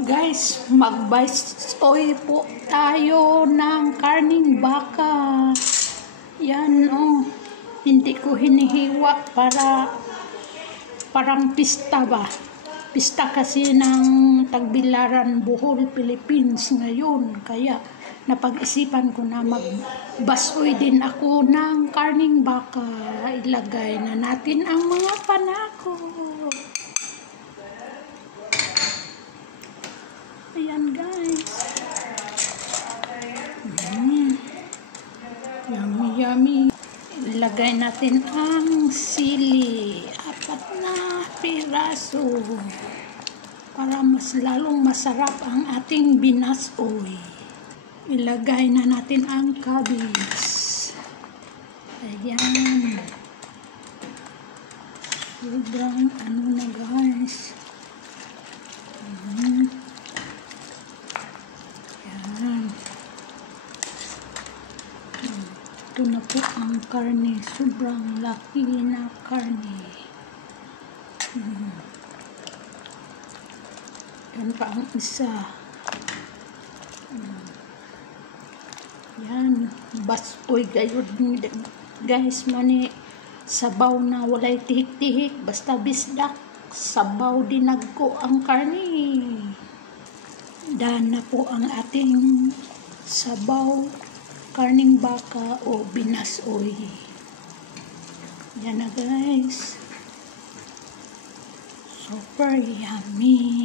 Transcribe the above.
Guys, mag-buy po tayo ng karning baka. Yan oh. Hindi ko hinihiwa para parang pista ba. Pista kasi ng Tagbilaran, Bohol, Philippines ngayon. Kaya napag-isipan ko na magbasoy din ako ng karning baka. Ilagay na natin ang mga panako. Ayan guys. Yummy, yummy. Ilagay natin ang sili. 4 na piraso. Para mas lalong masarap ang ating binasoy. Ilagay na natin ang cabbage. Ayan. Sobrang ano na guys. Ito na po ang karne. Sobrang laki na karne. Yan pa ang isa. Yan. Basoy gayud guys. Mani sabaw na walay tihik-tihik. Basta bisdak. Sabaw dinagko ang karne. Dan na po ang ating sabaw karning baka o binasoy. Yan na guys. Super yummy.